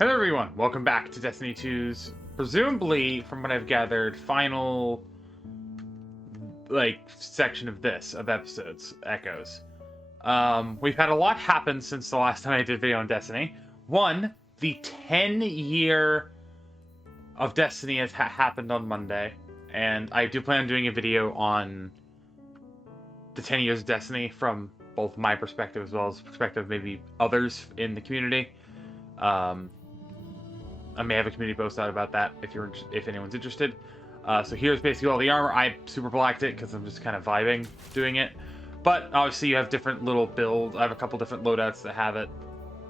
Hello everyone, welcome back to Destiny 2's, presumably, from what I've gathered, final, section of episodes, Echoes. We've had a lot happen since the last time I did a video on Destiny. One, the 10-year of Destiny has happened on Monday, and I do plan on doing a video on the 10 years of Destiny from both my perspective as well as the perspective of maybe others in the community. I may have a community post out about that if anyone's interested. So here's basically all the armor. I super blacked it because I'm just kind of vibing doing it. But obviously you have different little builds. I have a couple different loadouts that have it,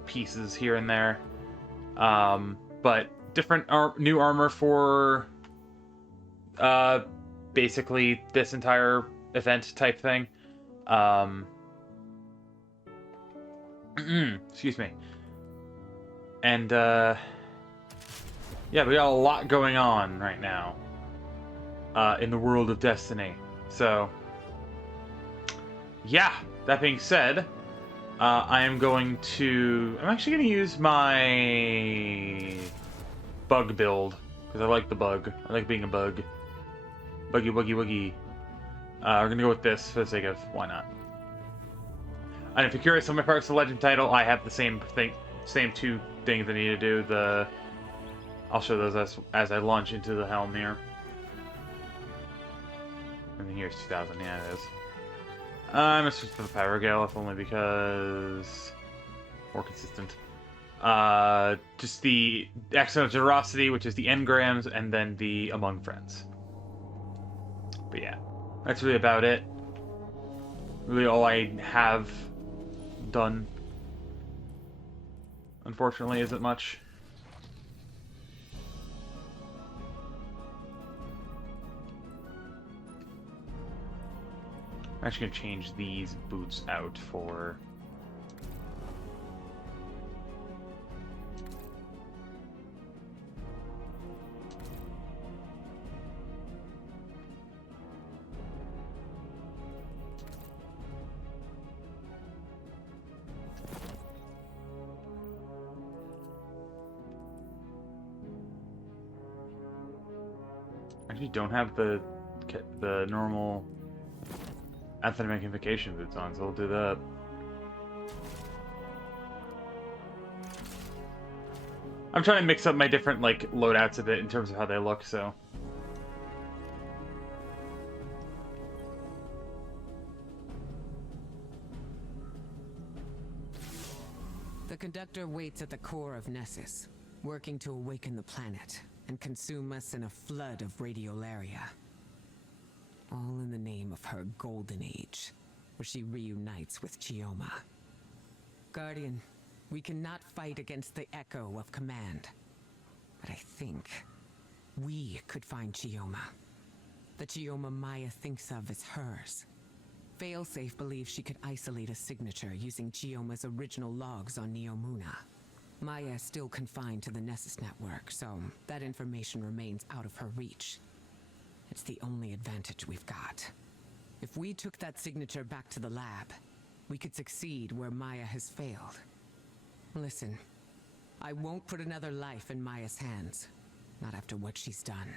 pieces here and there. But different new armor for basically this entire event type thing. Excuse me. And yeah, we got a lot going on right now in the world of Destiny. So, yeah, that being said, I'm actually going to use my bug build, because I like the bug. I like being a bug. Buggy, wuggy, wuggy. We're going to go with this for the sake of why not. And if you're curious on my Parks of Legend title, I have the same two things I need to do. I'll show those as I launch into the helm here. And then here's 2000, yeah it is. I'm gonna switch to the Pyrogale, if only because... more consistent. Just the Accidental Generosity, which is the engrams, and then the Among Friends. But yeah, that's really about it. Really all I have done, unfortunately, isn't much. I'm actually going to change these boots out for... I actually don't have the normal Anthemic boots on, so we'll do that. I'm trying to mix up my different, loadouts a bit in terms of how they look, so... The Conductor waits at the core of Nessus, working to awaken the planet and consume us in a flood of radiolaria. All in the name of her golden age, where she reunites with Chioma. Guardian, we cannot fight against the echo of command. But I think we could find Chioma. The Chioma Maya thinks of as hers. Failsafe believes she could isolate a signature using Chioma's original logs on Neomuna. Maya is still confined to the Nessus network, so that information remains out of her reach. It's the only advantage we've got. If we took that signature back to the lab, we could succeed where Maya has failed. Listen, I won't put another life in Maya's hands, not after what she's done.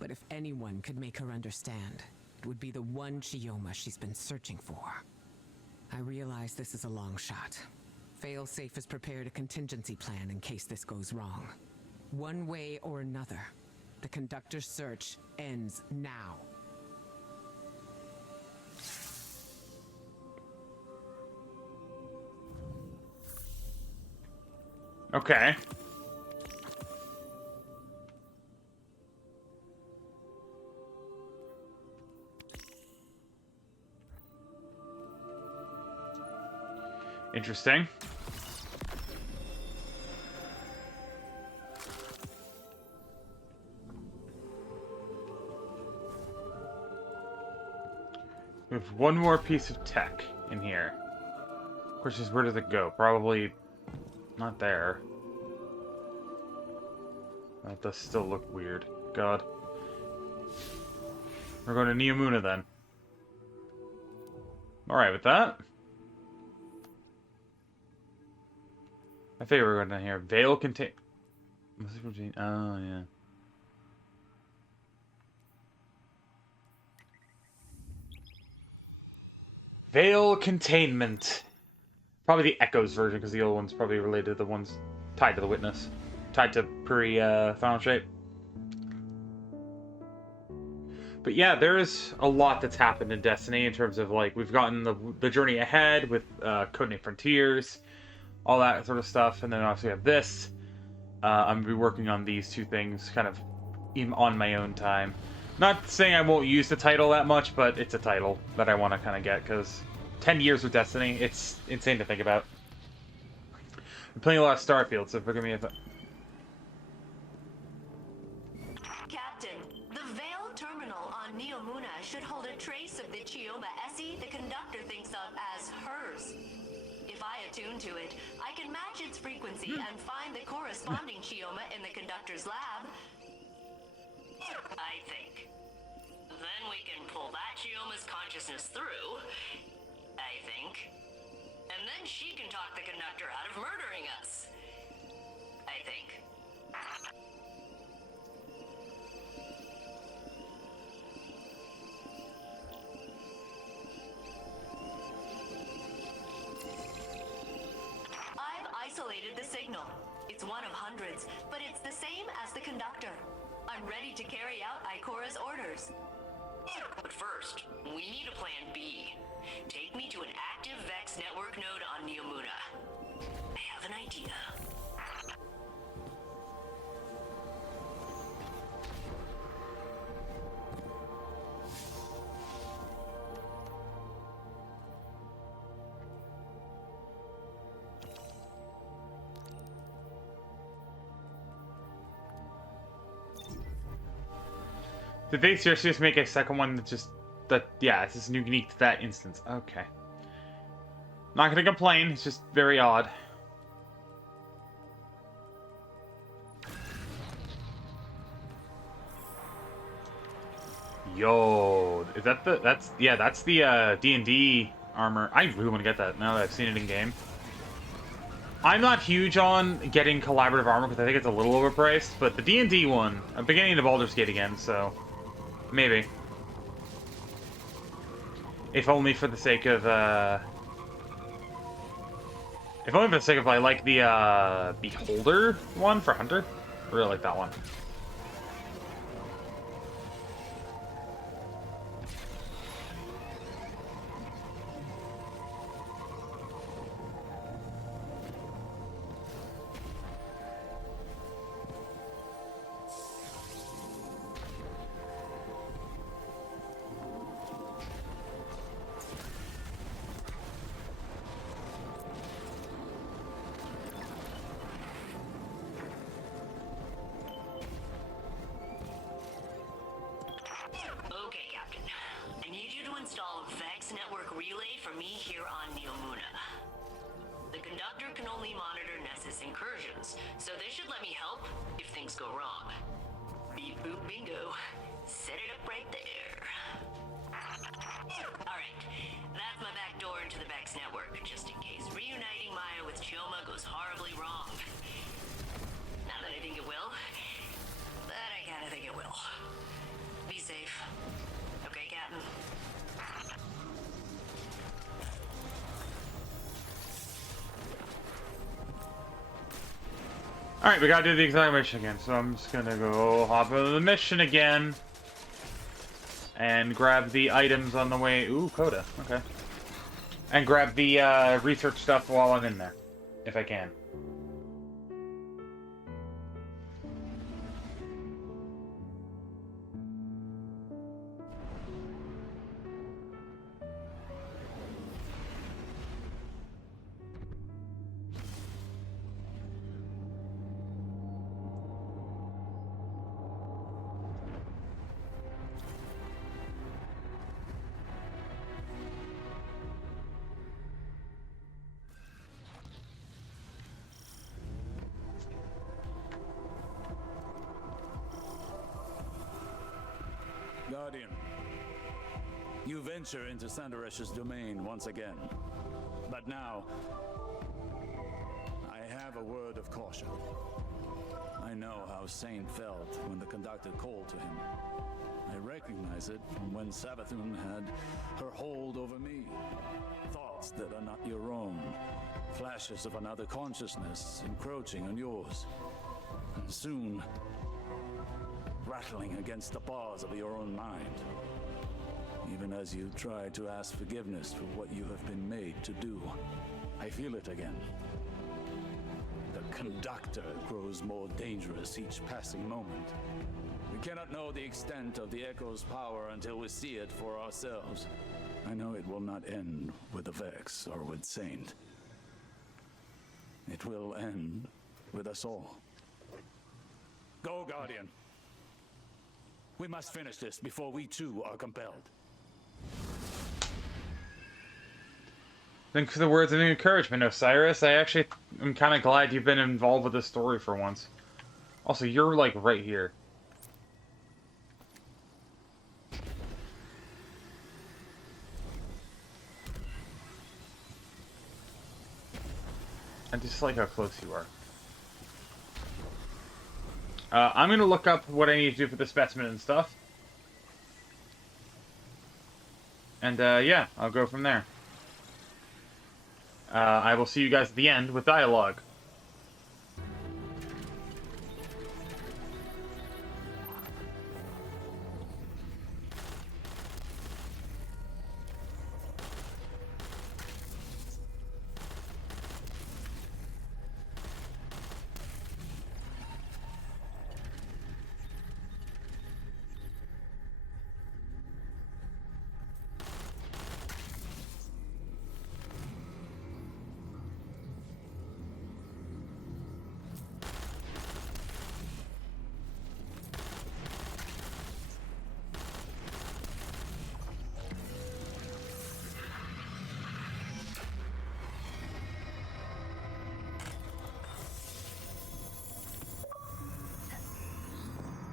But if anyone could make her understand, it would be the one Chioma she's been searching for. I realize this is a long shot. Failsafe has prepared a contingency plan in case this goes wrong. One way or another, the Conductor's search ends now. Okay. Interesting. We have one more piece of tech in here. Of course, just where does it go? Probably not there. That does still look weird. God. We're going to Neomuna then. Alright with that. I figure we're going down here. Veil contain. Oh, yeah. Veil containment. Probably the Echoes version, because the old one's probably related to the ones tied to the Witness. Tied to Final Shape. But yeah, there's a lot that's happened in Destiny in terms of, like, we've gotten the journey ahead with Codename Frontiers, all that sort of stuff, and then obviously we have this. I'm going to be working on these two things kind of even on my own time. Not saying I won't use the title that much, but it's a title that I want to kind of get, because 10 years with Destiny, it's insane to think about. I'm playing a lot of Starfield, so forgive me if Captain, the Veil terminal on Neomuna should hold a trace of the Chioma Essie the Conductor thinks of as hers. If I attune to it, I can match its frequency and find the corresponding Chioma in the Conductor's lab. I think. Then we can pull that Chioma's consciousness through, I think. And then she can talk the Conductor out of murdering us. I think. I've isolated the signal. It's one of hundreds, but it's the same as the Conductor. I'm ready to carry out Ikora's orders. But first, we need a plan B. Take me to an active Vex network node on Neomuna. I have an idea. Did they seriously just make a second one that just... yeah, it's just unique to that instance. Okay. Not gonna complain, it's just very odd. Yo, is that the... that's the D&D armor. I really want to get that now that I've seen it in game. I'm not huge on getting collaborative armor because I think it's a little overpriced, but the D&D one, I'm beginning to Baldur's Gate again, so... maybe. If only for the sake of, if only for the sake of, I like the, Beholder one for Hunter. I really like that one. So this should let me help if things go wrong. Beep boop bingo. Set it up right there. Alright, that's my back door into the Vex network, just in case reuniting Maya with Chioma goes horribly wrong. Not that I think it will, but I kinda think it will. Be safe. Okay, Captain? Alright, we gotta do the exact mission again, so I'm just gonna go hop into the mission again. And grab the items on the way. Ooh, Coda. Okay. And grab the research stuff while I'm in there. If I can. Guardian, you venture into Sandaresh's domain once again. But now, I have a word of caution. I know how Saint felt when the conductor called to him. I recognize it from when Savathun had her hold over me. Thoughts that are not your own. Flashes of another consciousness encroaching on yours. And soon, rattling against the bars of your own mind. Even as you try to ask forgiveness for what you have been made to do, I feel it again. The conductor grows more dangerous each passing moment. We cannot know the extent of the Echo's power until we see it for ourselves. I know it will not end with the Vex or with Saint. It will end with us all. Go, Guardian. We must finish this before we too are compelled. Thanks for the words of encouragement, Osiris. I actually am kind of glad you've been involved with this story for once. Also, you're like right here. I just like how close you are. I'm gonna look up what I need to do for the specimen and stuff. And, yeah, I'll go from there. I will see you guys at the end with dialogue.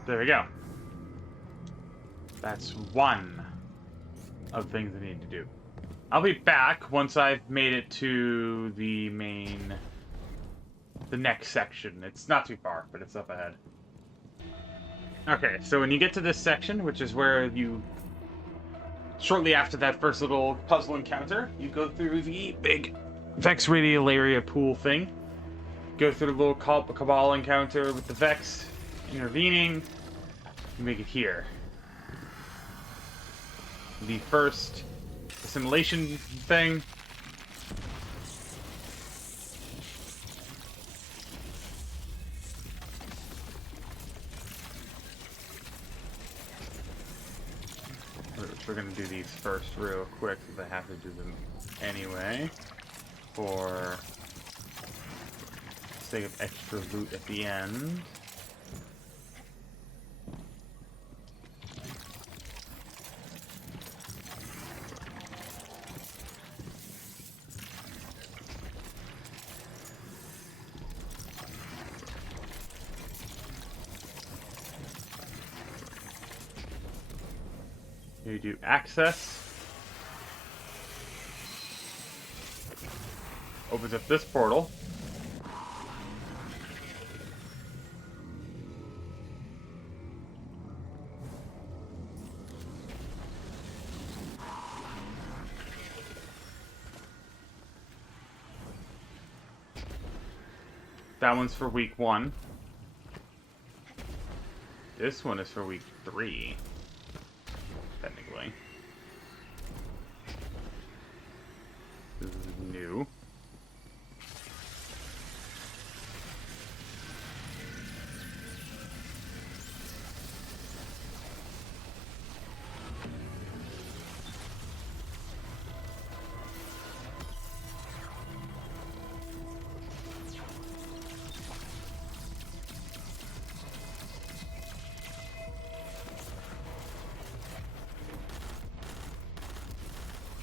There we go. That's one of the things I need to do. I'll be back once I've made it to the next section. It's not too far, but it's up ahead. Okay, so when you get to this section, which is where you, shortly after that first little puzzle encounter, you go through the big Vex Radiolaria pool thing. Go through the little Cabal encounter with the Vex intervening. You make it here. The first assimilation thing. We're gonna do these first real quick because I have to do them anyway. For sake of extra loot at the end. You do access. Opens up this portal. That one's for week 1. This one is for week 3. Technically. This is new.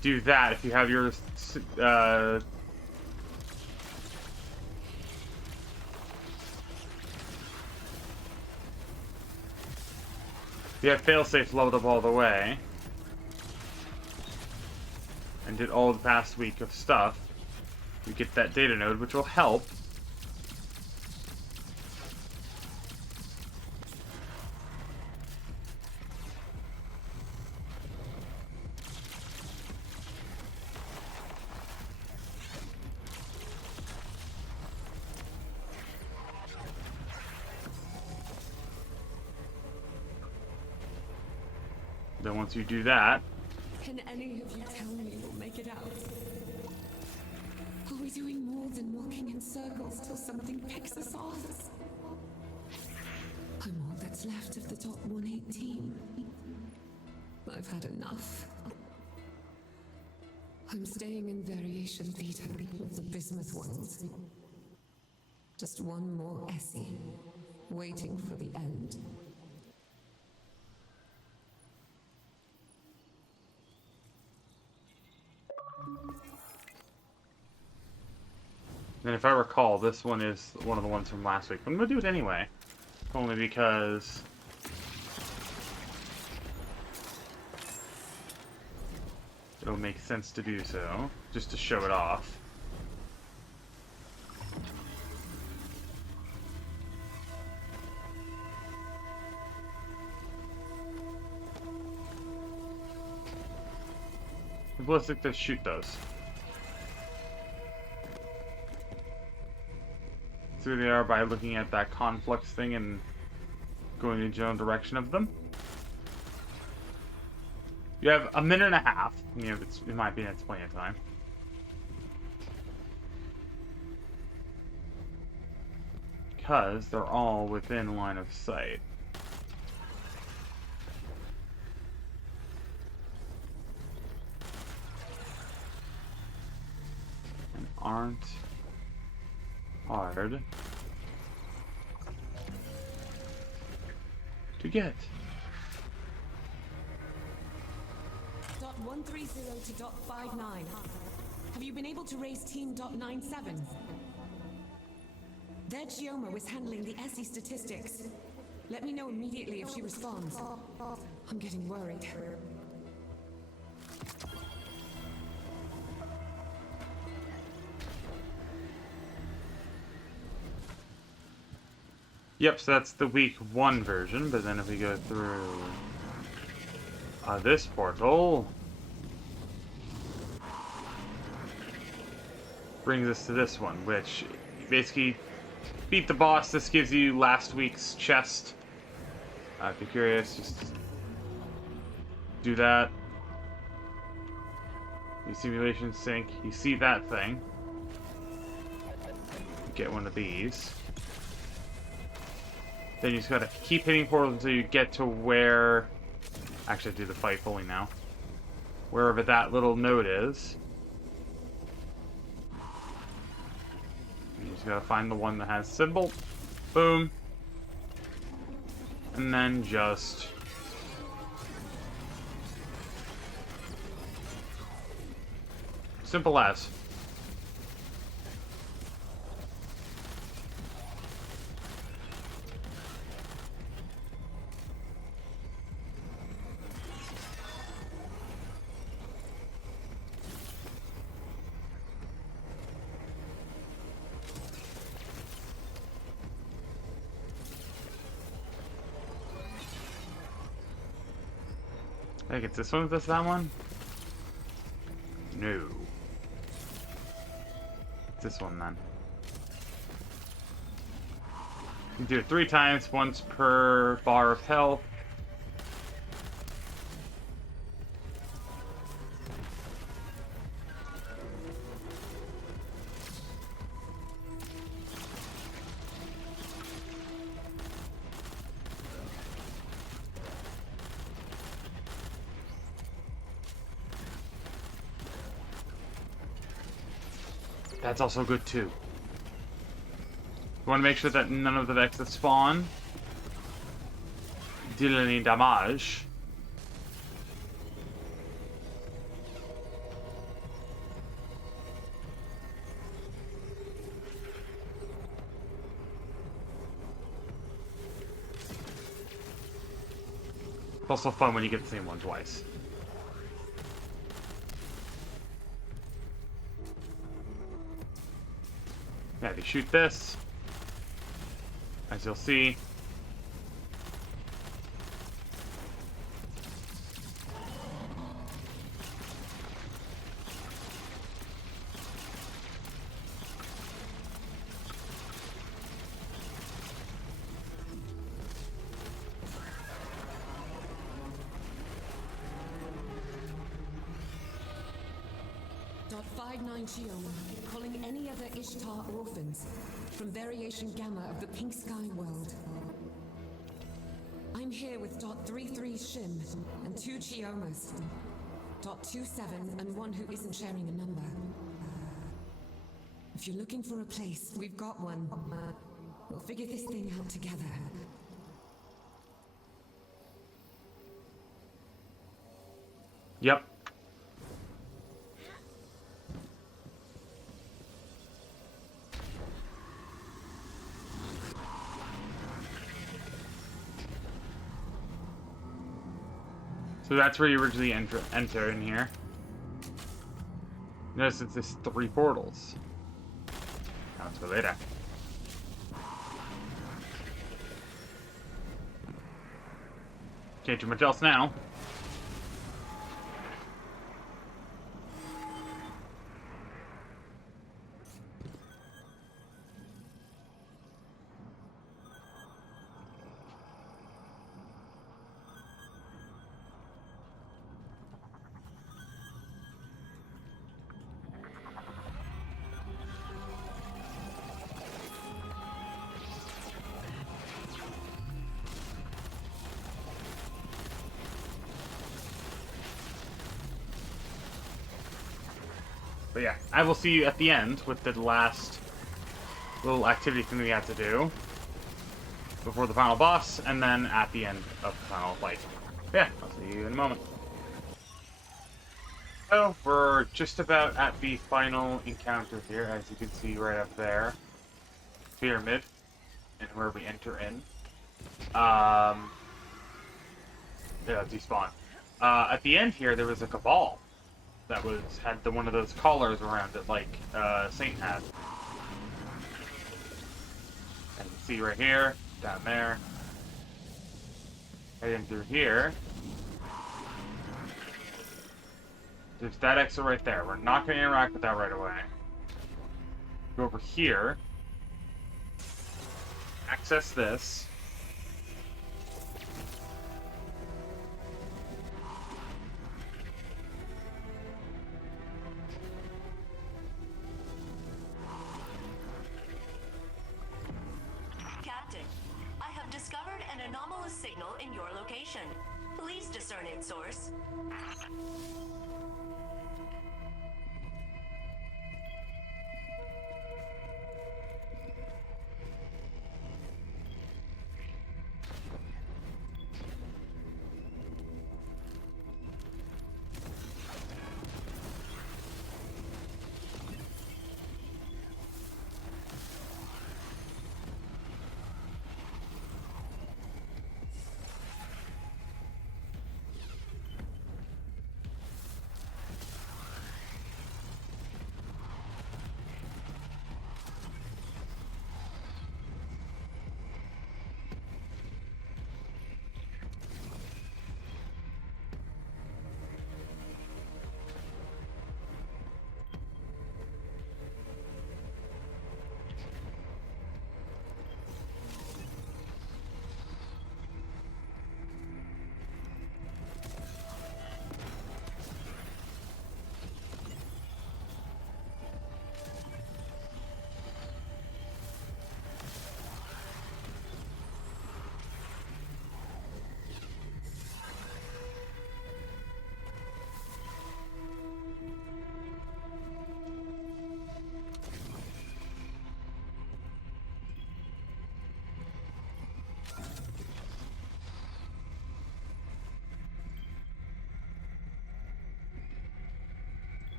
Do that if you have your you have failsafe leveled up all the way and did all the past week of stuff, you get that data node, which will help Then once you do that, Can any of you tell me we'll make it out? Are we doing more than walking in circles till something picks us off? I'm all that's left of the top 118. I've had enough. I'm staying in Variation Theta with the bismuth ones. Just one more Essie, waiting for the end. and if I recall, this one is one of the ones from last week. I'm gonna do it anyway. Only because it'll make sense to do so, just to show it off. The ballistic to shoot those. See where they are by looking at that conflux thing and going in the general direction of them. You have a minute and a half. You know, in my opinion, it's plenty of time. Because they're all within line of sight. And aren't hard to get. Dot 130 to dot 59. Have you been able to raise team dot 97? Their Gioma was handling the Essie statistics. Let me know immediately if she responds. I'm getting worried. Yep, so that's the week 1 version, but then if we go through this portal, brings us to this one, which basically beat the boss. This gives you last week's chest. If you're curious, just do that. You simulation sync, you see that thing. Get one of these. Then you just gotta keep hitting portals until you get to where... Actually, do the fight fully now. Wherever that little node is. You just gotta find the one that has symbol. Boom. And then just... simple as. I think it's this one, this that one? No. It's this one then. You do it 3 times, once per bar of health. That's also good too. You want to make sure that none of the Vex that spawn deal any damage. It's also fun when you get the same one twice. Yeah, they shoot this, as you'll see. .59 Chioma, calling any other Ishtar orphans from Variation Gamma of the Pink Sky world. I'm here with .33 Shim and 2 Chiomas. .27 and one who isn't sharing a number. If you're looking for a place, we've got one. We'll figure this thing out together. Yep. So that's where you originally enter in here. Notice it's just 3 portals. That's for later. Can't do much else now. But yeah, I will see you at the end with the last little activity thing we have to do before the final boss, and then at the end of the final fight. Yeah, I'll see you in a moment. So, we're just about at the final encounter here, as you can see right up there. Pyramid, and where we enter in. Yeah, despawn. At the end here, there was a Cabal that had one of those collars around it, like Saint had. And you can see right here, down there, right in through here. There's that exit right there. We're not going to interact with that right away. Go over here. Access this. Captain, I have discovered an anomalous signal in your location. Please discern its source.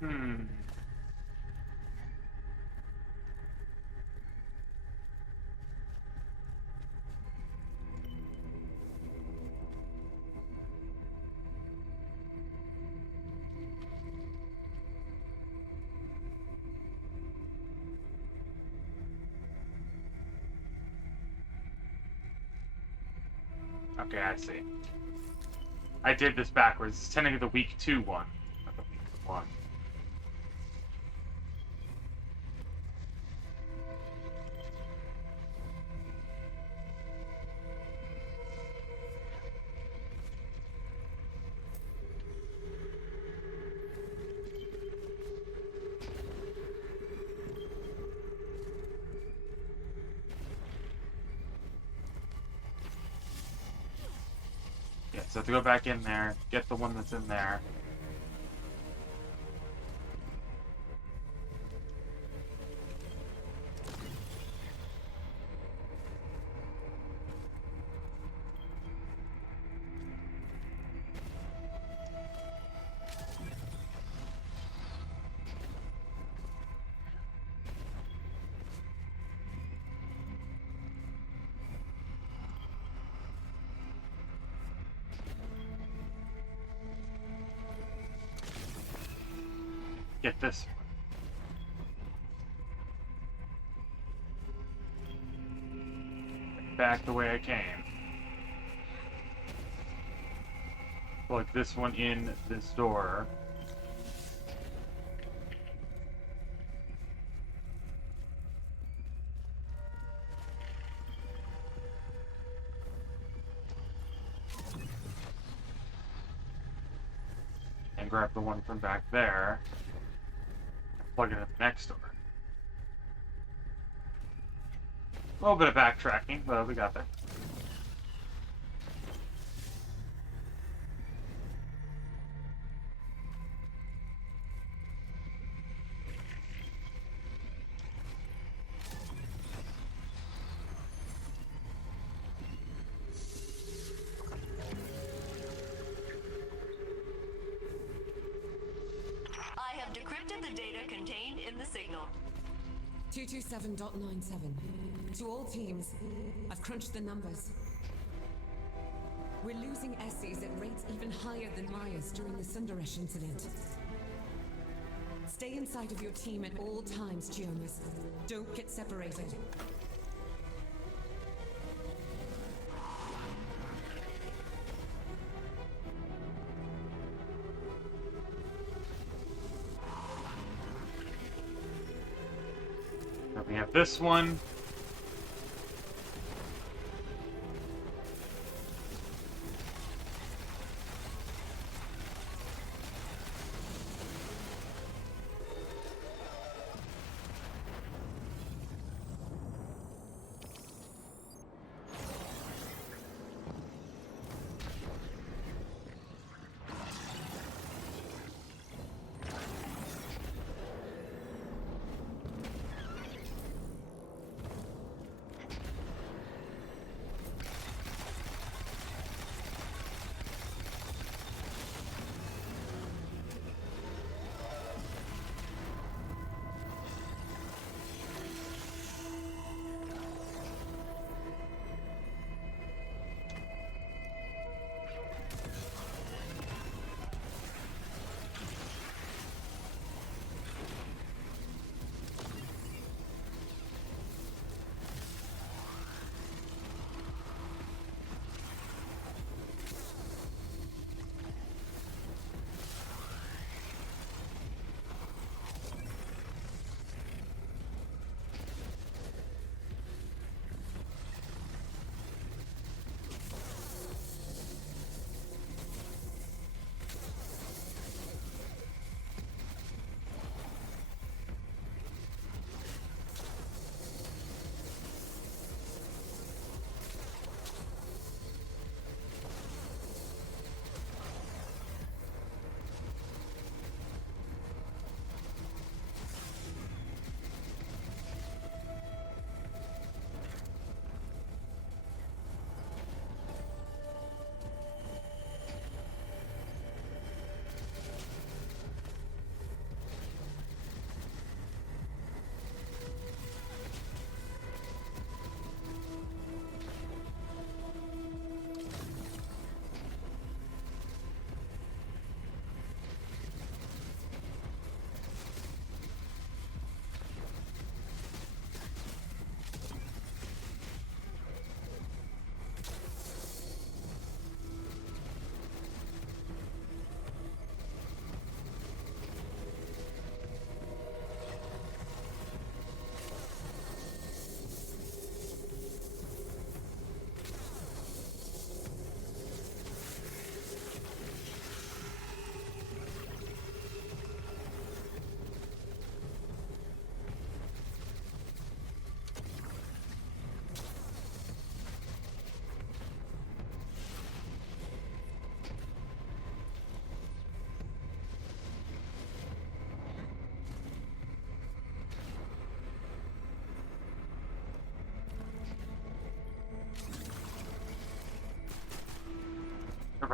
Hmm. Okay, I see. I did this backwards. It's technically the week 2 one, not the week 1. Yeah, so I have to go back in there, get the one that's in there. Get this one. Back the way I came. Plug this one in this door. And grab the one from back there. Plug it in the next door. A little bit of backtracking, but we got there. I have decrypted the data contained in the signal. 227.97. To all teams, I've crunched the numbers. We're losing Essies at rates even higher than Maya's during the Sundaresh incident. Stay inside of your team at all times, Geomas. Don't get separated. Then we have this one.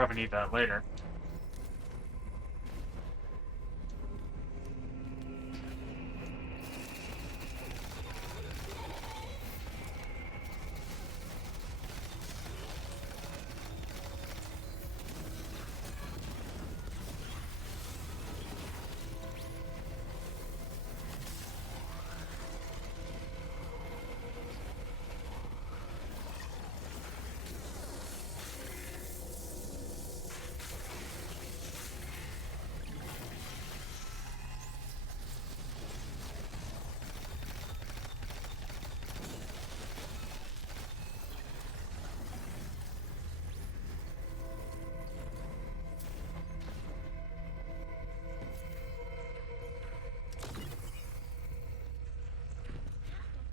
probably need that later.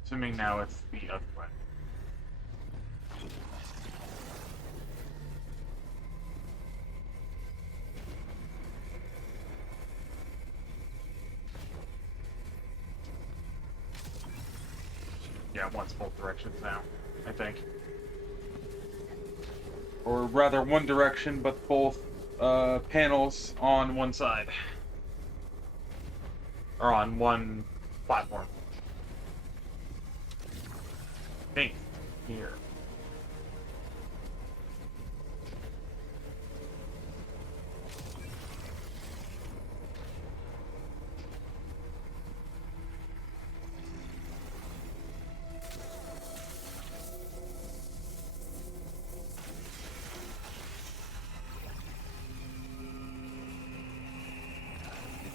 Assuming now it's the other way. Yeah, it wants both directions now, I think. Or rather, one direction, but both panels on one side. Or on one platform. Think here.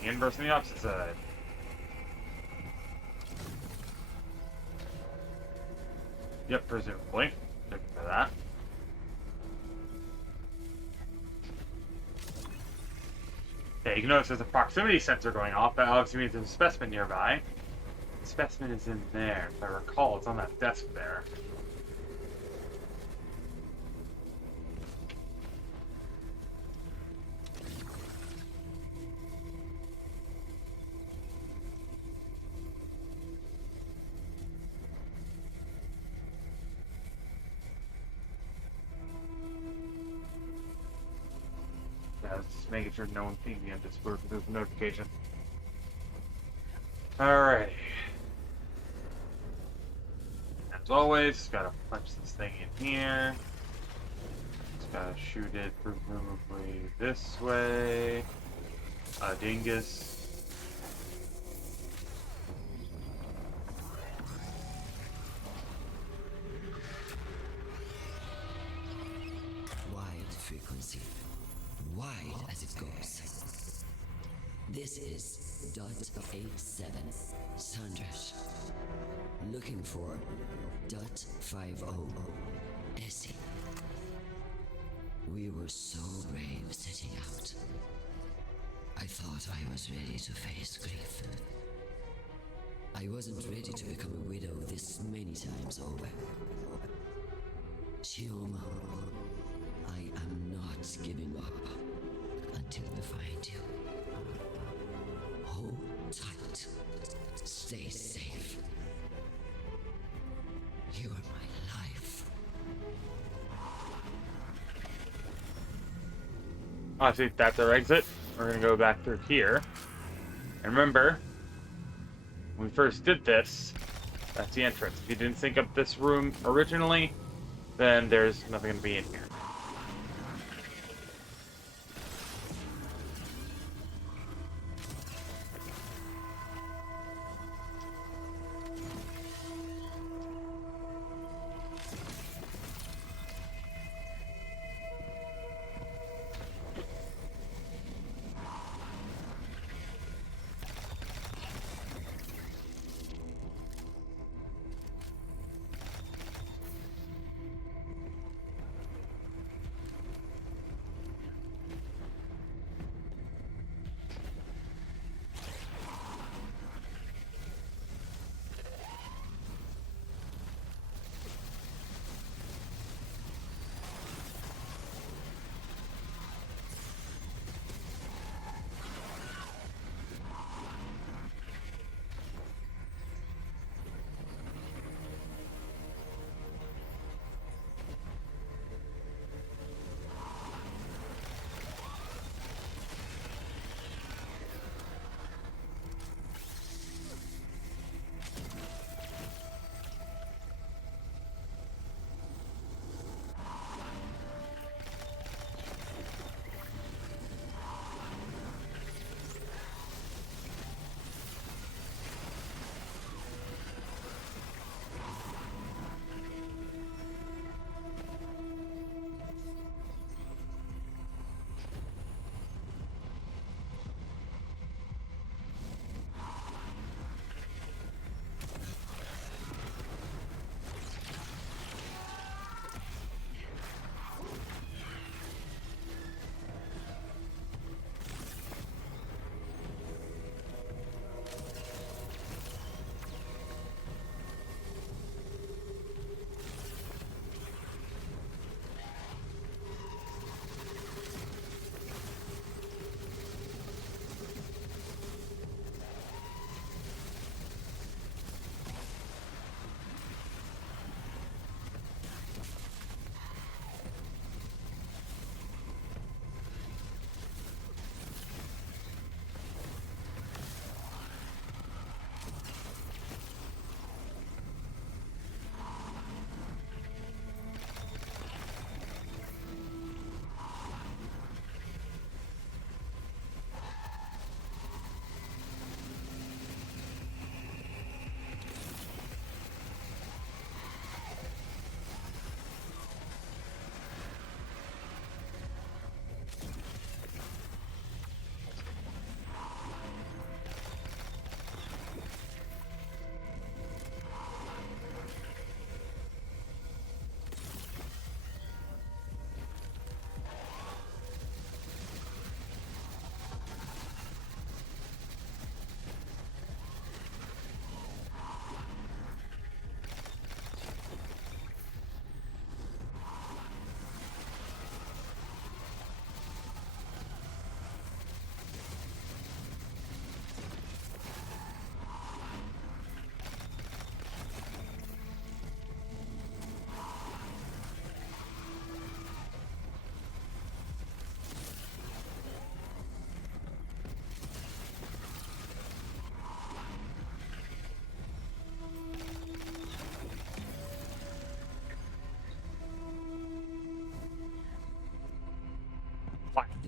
The inverse on the opposite side. Yep, presumably. Check for that. Okay, you can notice there's a proximity sensor going off. That obviously means there's a specimen nearby. The specimen is in there. If I recall, it's on that desk there. Just making sure no one's pinging me on Discord for this notification. Alrighty. As always, gotta punch this thing in here. Just gotta shoot it presumably this way. Dingus. Wide frequency. Wide as it goes. This is dot 87 Sanders. Looking for dot 50 Essie. We were so brave setting out. I thought I was ready to face grief. I wasn't ready to become a widow this many times over. Chioma, I am not giving up until we find you. Hold tight. Stay safe. You are my life. I think that's our exit. We're gonna go back through here. And remember, when we first did this, that's the entrance. If you didn't think up this room originally, then there's nothing gonna be in here.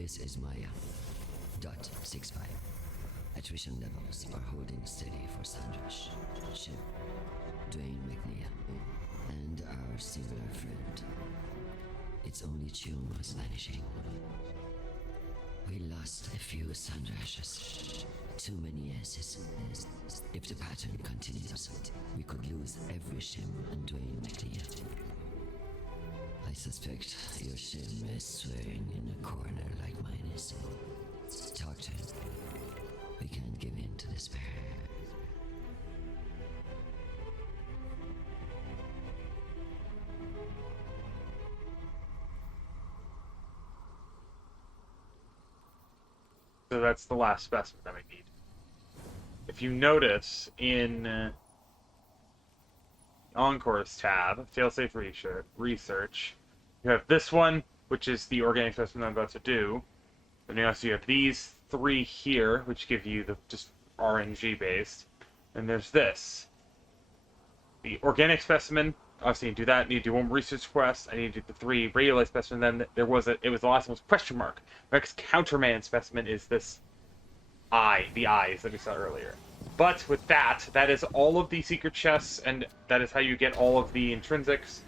This is Maya. Dot 65. Attrition levels are holding steady for Sandrash, Ship, Dwayne McNeil, and our singular friend. It's only Chioma's vanishing. We lost a few Sandrashes. Too many S's. If the pattern continues, we could lose every Shim and Dwayne McNeil. I suspect your Shim is swearing in a corner like mine is. Talk to him. We can't give in to despair. So that's the last specimen that we need. If you notice in Encore's tab, failsafe research, you have this one, which is the organic specimen I'm about to do. Then you also have these three here, which give you the just RNG based. And there's this. The organic specimen, obviously you do that, you need to do one research quest, I need to do the 3 radiolite specimen, then it was the last one was question mark. Next counterman specimen is this the eyes that we saw earlier. But with that is all of the secret chests, and that is how you get all of the intrinsics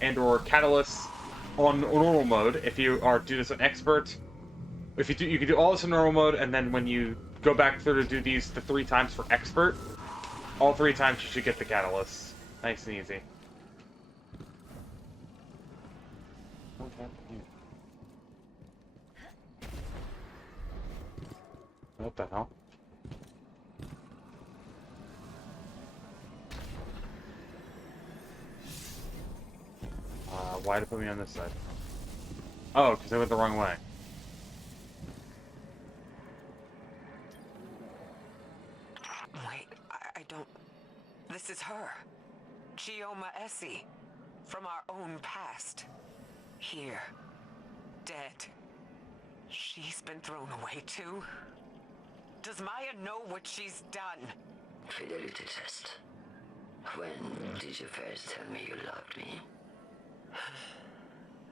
and or catalysts on normal mode. If you do this on expert, you can do all this in normal mode, and then when you go back through to do these the 3 times for expert, all 3 times you should get the catalysts. Nice and easy. What happened here? What the hell? Why did it put me on this side? Oh, because I went the wrong way. Wait, I don't... This is her. Chioma Essie. From our own past. Here. Dead. She's been thrown away too? Does Maya know what she's done? Fidelity test. When did you first tell me you loved me?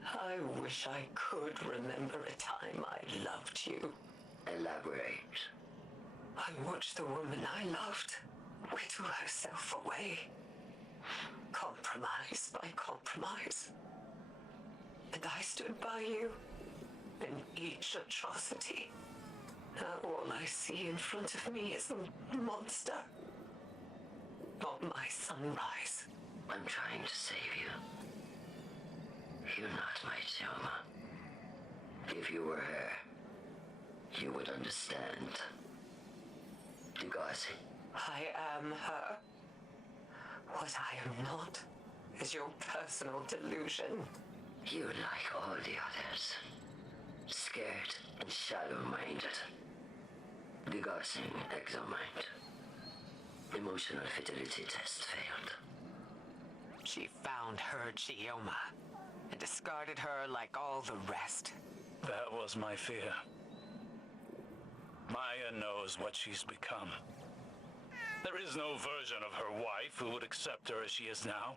I wish I could remember a time I loved you. Elaborate. I watched the woman I loved whittle herself away. Compromise by compromise. And I stood by you in each atrocity. Now all I see in front of me is a monster. Not my sunrise. I'm trying to save you. You're not my Chioma. If you were her, you would understand. Degassi. I am her. What I am not is your personal delusion. You're like all the others. Scared and shallow-minded. Degassing exomind. Emotional fidelity test failed. She found her Chioma and discarded her like all the rest. That was my fear. Maya knows what she's become. There is no version of her wife who would accept her as she is now.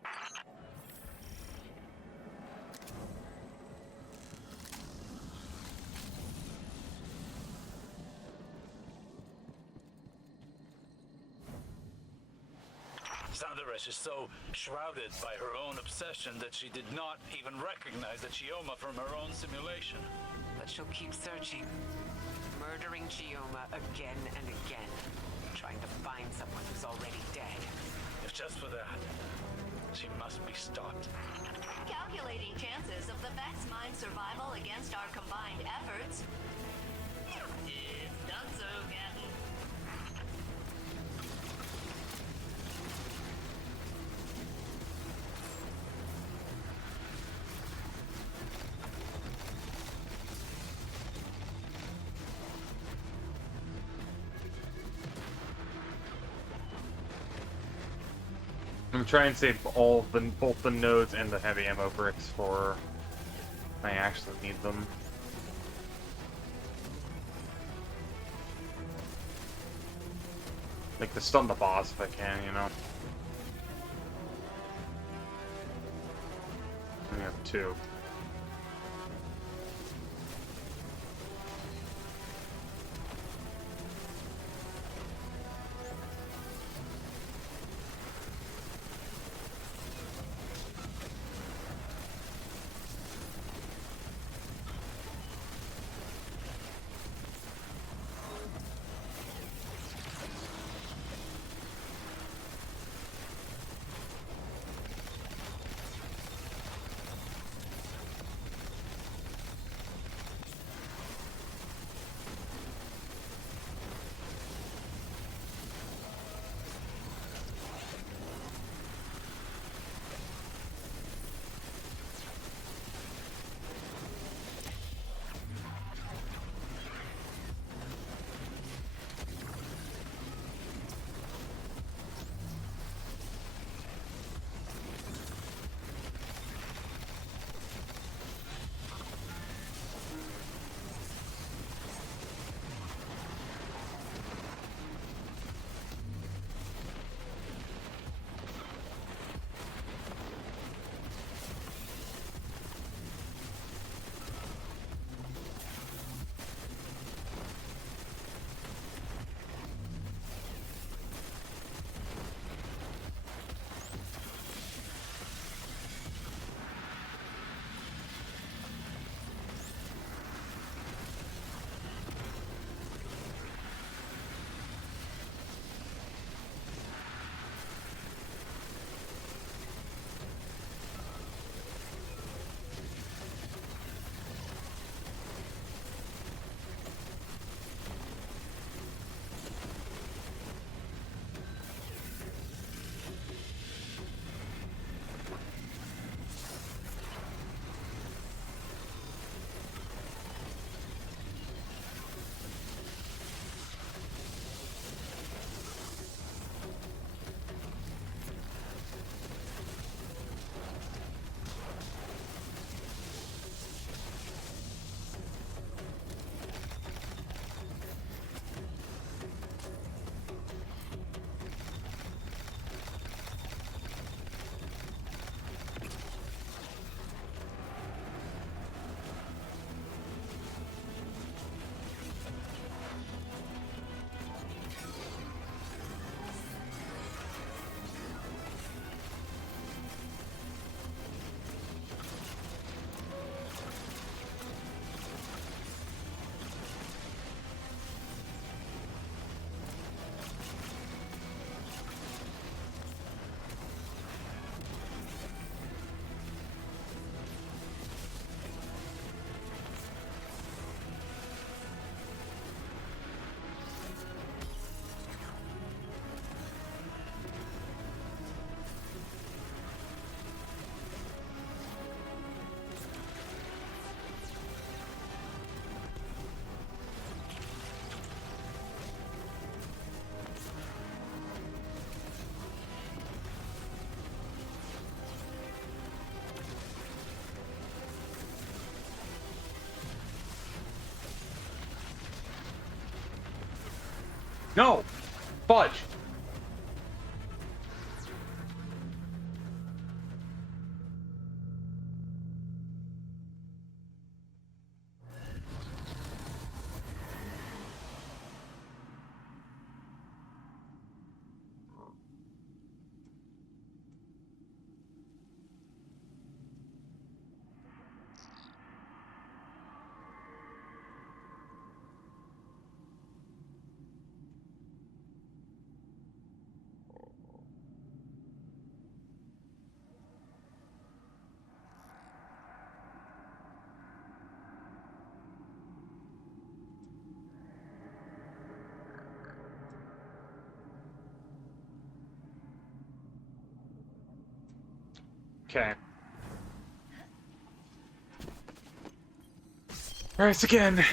Sandrash is so shrouded by her own obsession that she did not even recognize the Chioma from her own simulation. But she'll keep searching, murdering Chioma again and again, trying to find someone who's already dead. If just for that, she must be stopped. Calculating chances of the Vex Mind survival against our combined efforts. It's done so, Captain. I'm trying to save both the nodes and the heavy ammo bricks for when I actually need them. Like to stun the boss if I can, you know. I have 2. No! Fudge! Okay. Alright, again.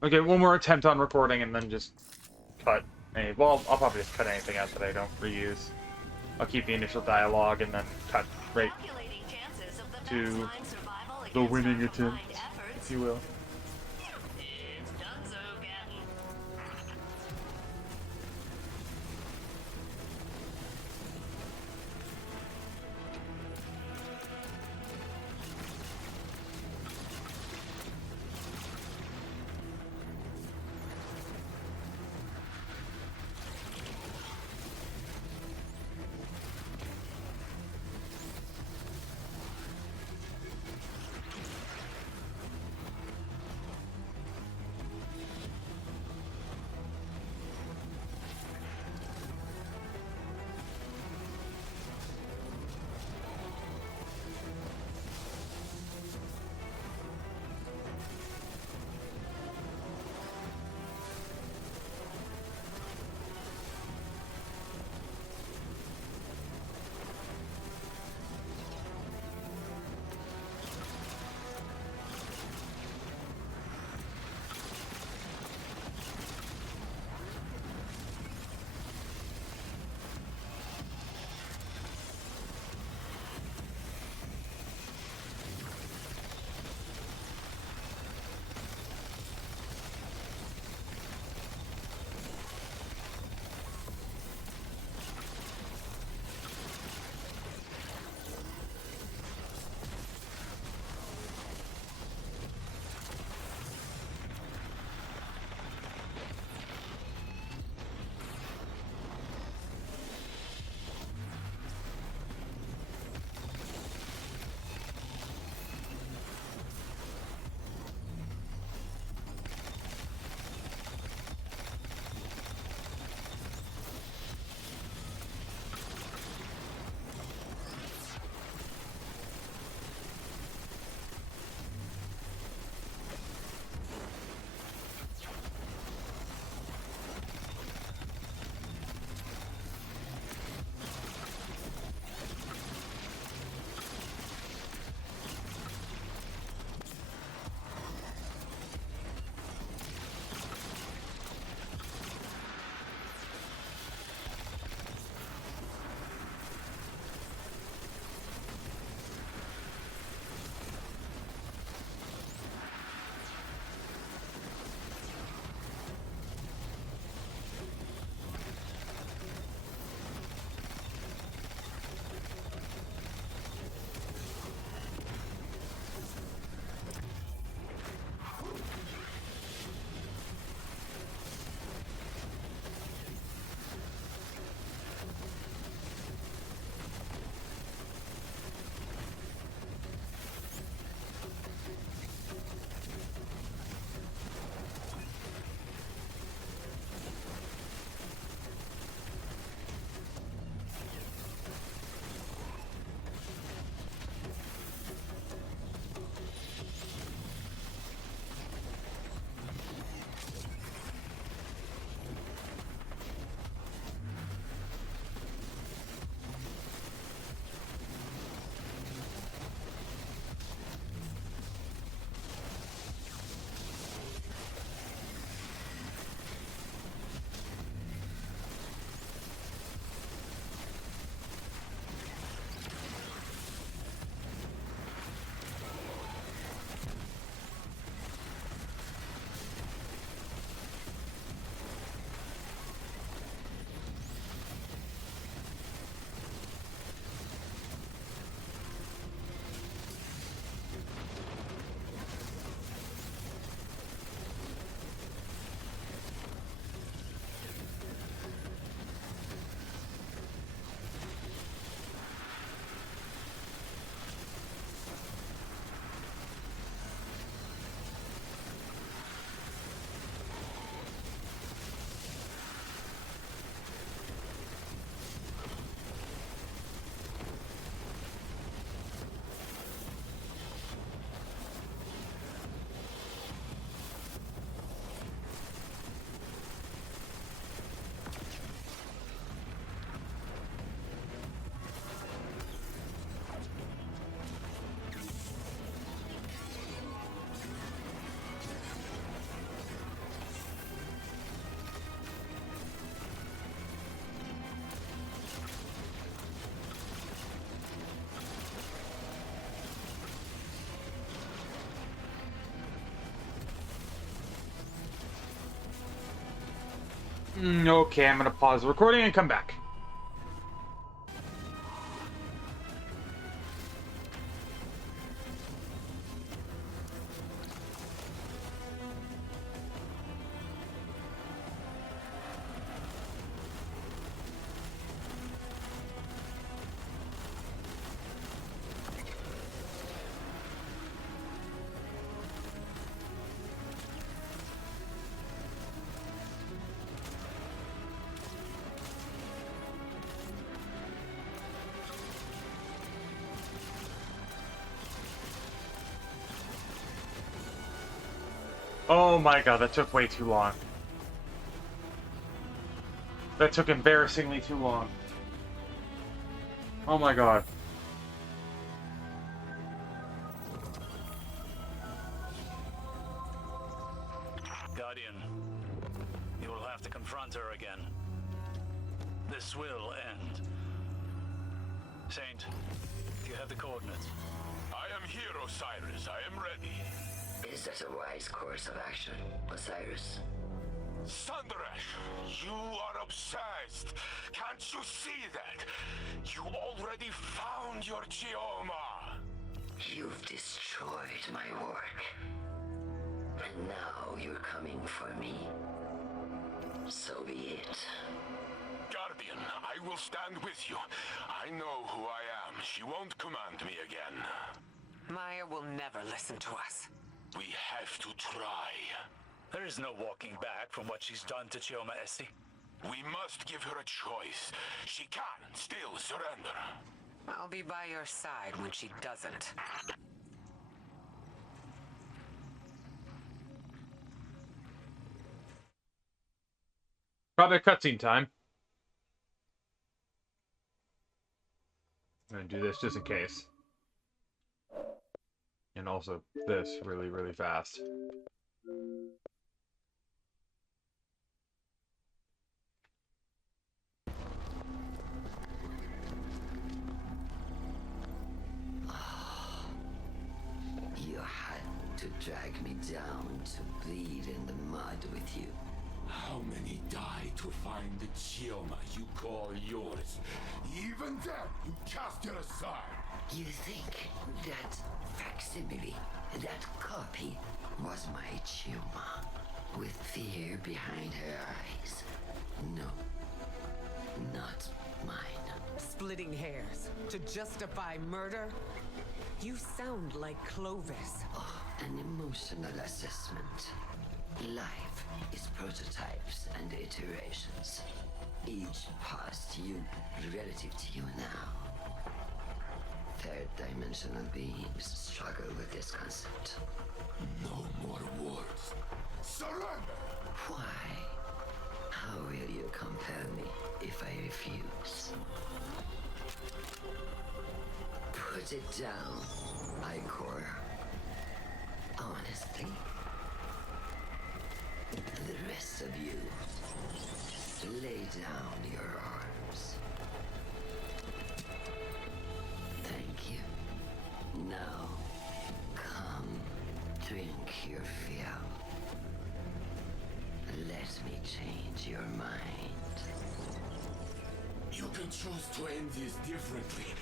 Okay, one more attempt on recording and then just cut. Well, I'll probably just cut anything out that I don't reuse. I'll keep the initial dialogue and then cut right to the winning attempt, if you will. It's done so, Captain. Okay, I'm gonna pause the recording and come back. Oh my god, that took way too long. That took embarrassingly too long. Oh my god. Guardian, you will have to confront her again. This will end. Saint, do you have the coordinates? I am here, Osiris. I am ready. Is that a wise course of action, Osiris? Sandaresh, you are obsessed. Can't you see that? You already found your Chioma. You've destroyed my work. And now you're coming for me. So be it. Guardian, I will stand with you. I know who I am. She won't command me again. Maya will never listen to us. We have to try. There is no walking back from what she's done to Chioma Essie. We must give her a choice. She can still surrender. I'll be by your side when she doesn't. Probably a cutscene time. I'm gonna do this just in case. And also this really, really fast. You had to drag me down to bleed in the mud with you. How many died to find the Chioma you call yours? Even then, you cast it aside. You think that facsimile, that copy, was my Chioma, with fear behind her eyes? No, not mine. Splitting hairs to justify murder? You sound like Clovis. Oh, an emotional assessment. Life is prototypes and iterations. Each past you relative to you now. Third-dimensional beings struggle with this concept. No more words. Surrender! Why? How will you compel me if I refuse? Put it down, Aika. Honestly. The rest of you, lay down your arms. Thank you. Now, come, drink your fill. Let me change your mind. You can choose to end this differently.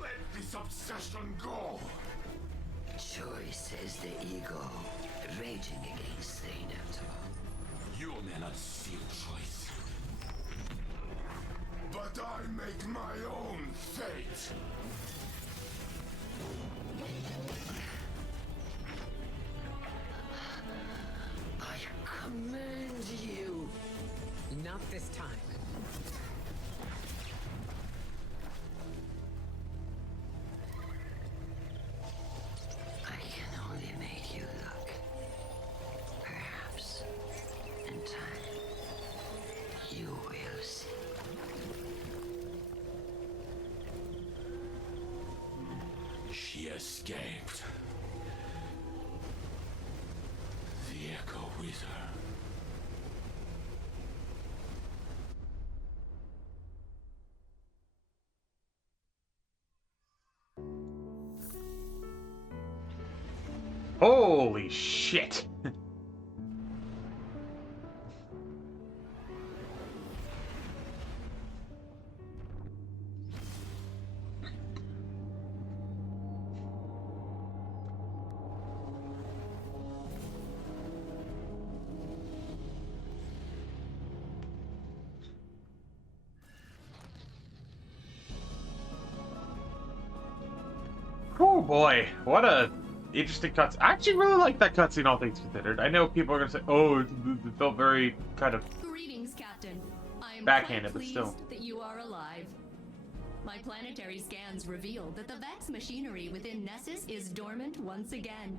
Let this obsession go. Choice is the ego raging against the inevitable. You may not see choice. But I make my own fate. I command you. Not this time. I can only make you look. Perhaps, in time, you will see. She escaped. The Echo Wizard. Holy shit! Oh boy, what a interesting cutscene. I actually really like that cutscene, all things considered. I know people are gonna say, "Oh, it felt very kind of Greetings, Captain. I am backhanded," quite but still. pleased that you are alive. My planetary scans reveal that the Vex machinery within Nessus is dormant once again.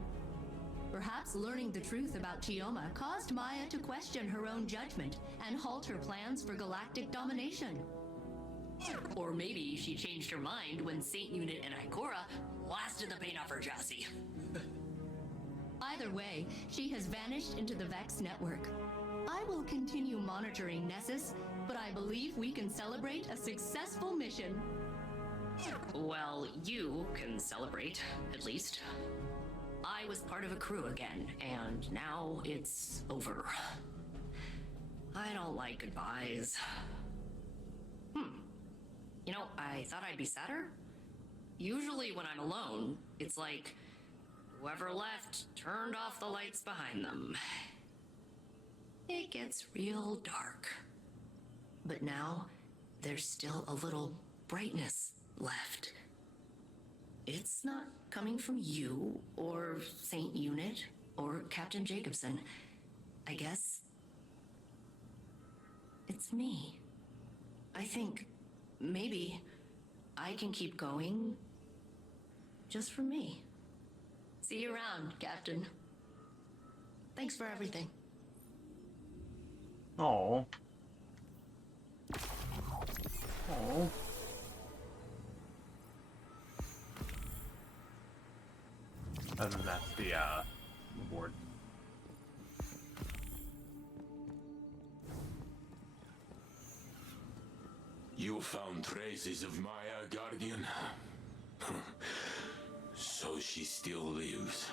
Perhaps learning the truth about Chioma caused Maya to question her own judgment and halt her plans for galactic domination. Or maybe she changed her mind when Saint Unit and Ikora blasted the paint off her chassis. Either way, she has vanished into the Vex network. I will continue monitoring Nessus, but I believe we can celebrate a successful mission. Well, you can celebrate, at least. I was part of a crew again, and now it's over. I don't like goodbyes. You know, I thought I'd be sadder. Usually when I'm alone, it's like whoever left turned off the lights behind them. It gets real dark. But now, there's still a little brightness left. It's not coming from you, or Saint Unit, or Captain Jacobson. I guess it's me. I think maybe I can keep going just for me. See you around, Captain. Thanks for everything. Oh. Oh. And then that's the reward. You found traces of Maya, Guardian? So she still lives,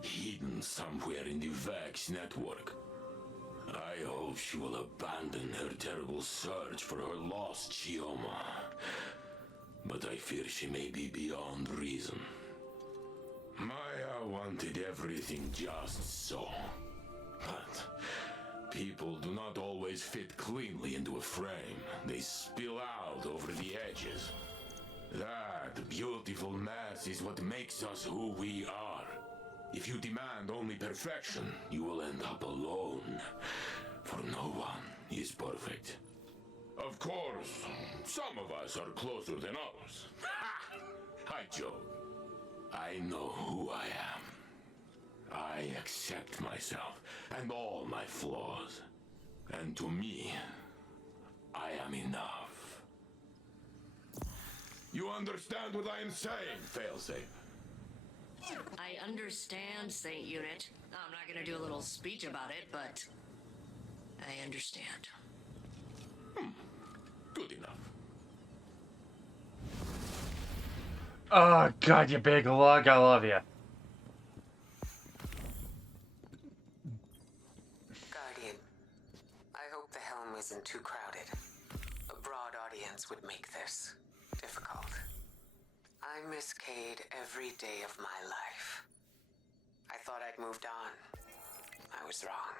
hidden somewhere in the Vex network. I hope she will abandon her terrible search for her lost Chioma. But I fear she may be beyond reason. Maya wanted everything just so. But people do not always fit cleanly into a frame. They spill out over the edges. That beautiful mess is what makes us who we are. If you demand only perfection, you will end up alone. For no one is perfect. Of course, some of us are closer than others. I joke. I know who I am. I accept myself and all my flaws. And to me, I am enough. You understand what I am saying, Failsafe? I understand, Saint Unit. I'm not gonna do a little speech about it, but I understand. Good enough. Oh god, you big lug, I love you. Guardian, I hope the helm isn't too crowded. A broad audience would make this difficult. I miss Cade every day of my life. I thought I'd moved on. I was wrong.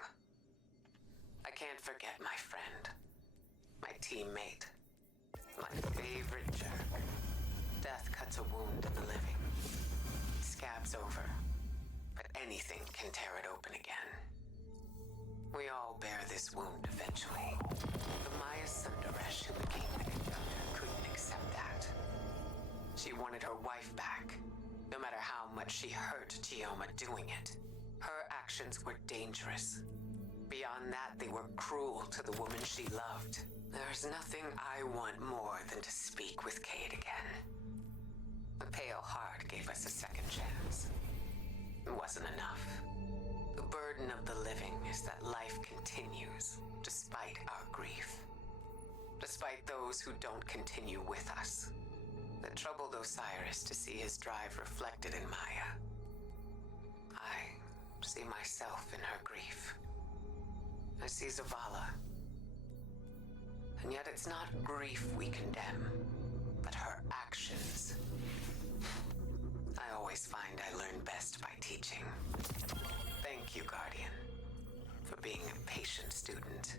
I can't forget my friend, my teammate, my favorite jerk. Death cuts a wound in the living. It scabs over, but anything can tear it open again. We all bear this wound eventually. The Maya Sundaresh who became the Conductor couldn't accept that. She wanted her wife back, no matter how much she hurt Chioma doing it. Her actions were dangerous. Beyond that, they were cruel to the woman she loved. There's nothing I want more than to speak with Cade again. The Pale Heart gave us a second chance. It wasn't enough. The burden of the living is that life continues, despite our grief. Despite those who don't continue with us. It troubled Osiris to see his drive reflected in Maya. I see myself in her grief. I see Zavala. And yet it's not grief we condemn, but her actions. I always find I learn best by teaching. Thank you, Guardian, for being a patient student.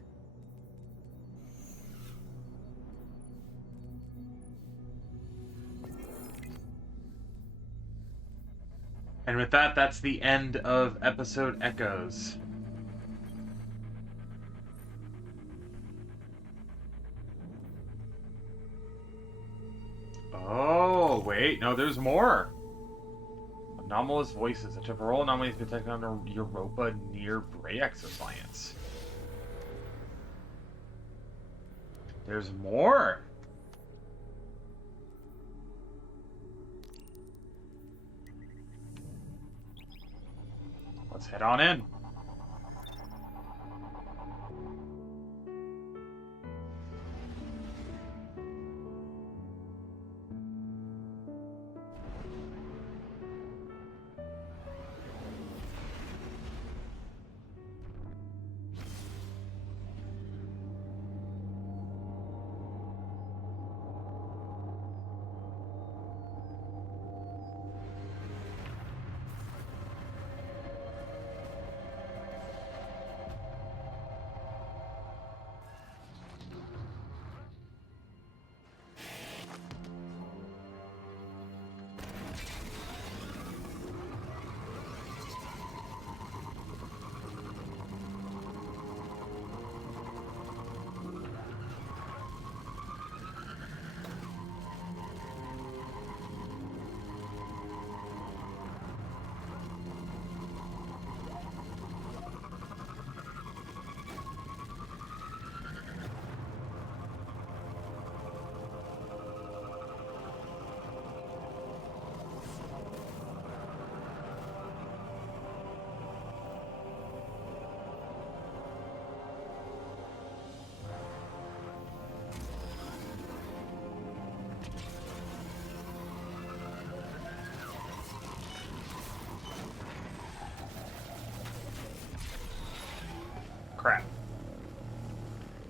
And with that, that's the end of episode Echoes. Oh, wait. No, there's more. Anomalous voices. A temporal anomaly is detected under Europa near Bray exoscience. There's more. Let's head on in. Crap.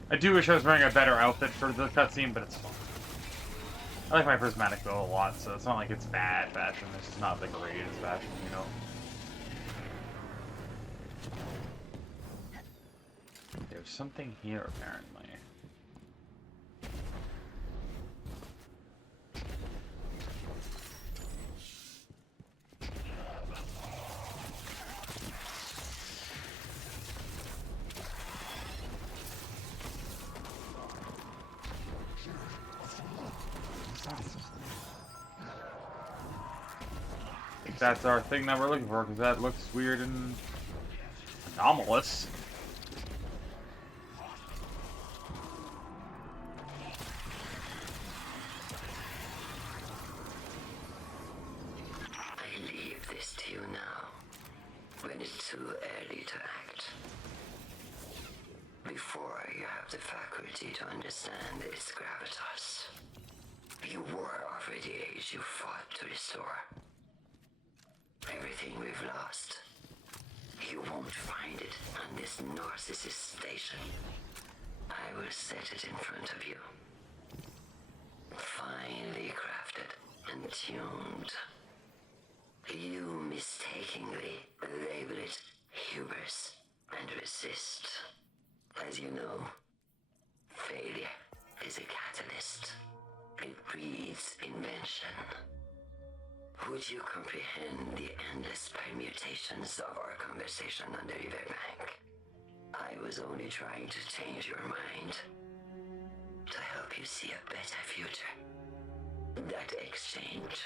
I do wish I was wearing a better outfit for the cutscene, but it's fine. I like my prismatic build a lot, so it's not like it's bad fashion. It's just not the greatest fashion, you know? There's something here, apparently. That's our thing that we're looking for, because that looks weird and anomalous. I leave this to you now, when it's too early to act. Before you have the faculty to understand its gravitas. You were of the age you fought to restore. Everything we've lost, you won't find it on this narcissist station. I will set it in front of you. Finely crafted and tuned. You mistakenly label it hubris and resist. As you know, failure is a catalyst. It breeds invention. Would you comprehend the endless permutations of our conversation on the riverbank? I was only trying to change your mind, to help you see a better future. That exchange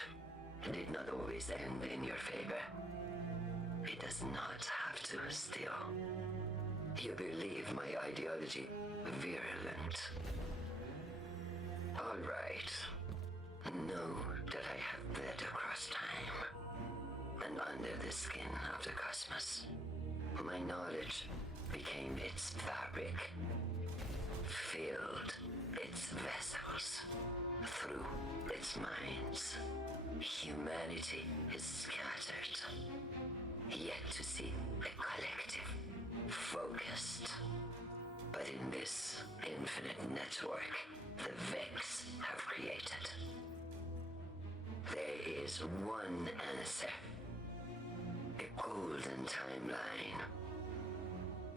did not always end in your favor. It does not have to still. You believe my ideology virulent. All right. Know that I have bled across time and under the skin of the cosmos. My knowledge became its fabric, filled its vessels, through its minds. Humanity is scattered, yet to see a collective, focused. But in this infinite network, the Vex have created, there is one answer. A golden timeline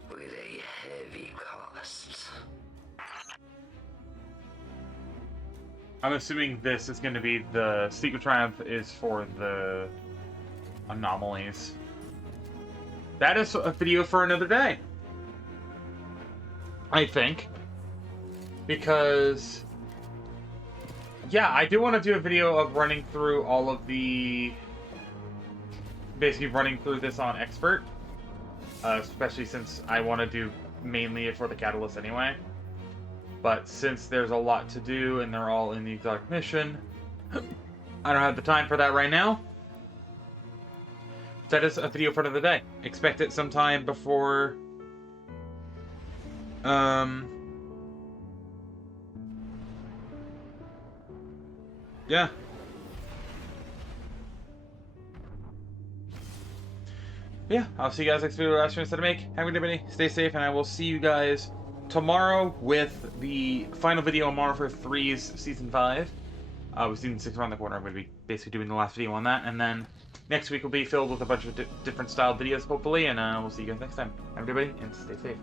with a heavy cost. I'm assuming this is going to be the Secret Triumph is for the anomalies. That is a video for another day, I think. Because, yeah, I do want to do a video of running through all of the... basically running through this on Expert. Especially since I want to do mainly it for the Catalyst anyway. But since there's a lot to do and they're all in the exotic mission, I don't have the time for that right now. That is a video for another day. Expect it sometime before... yeah. Yeah, I'll see you guys next video. Last chance to make. Have a good day. Stay safe, and I will see you guys tomorrow with the final video on Modern Warfare 3's Season 5. With Season 6 around the corner, I'm going to be basically doing the last video on that. And then next week will be filled with a bunch of different style videos, hopefully. And we'll see you guys next time. Have a good day, and stay safe.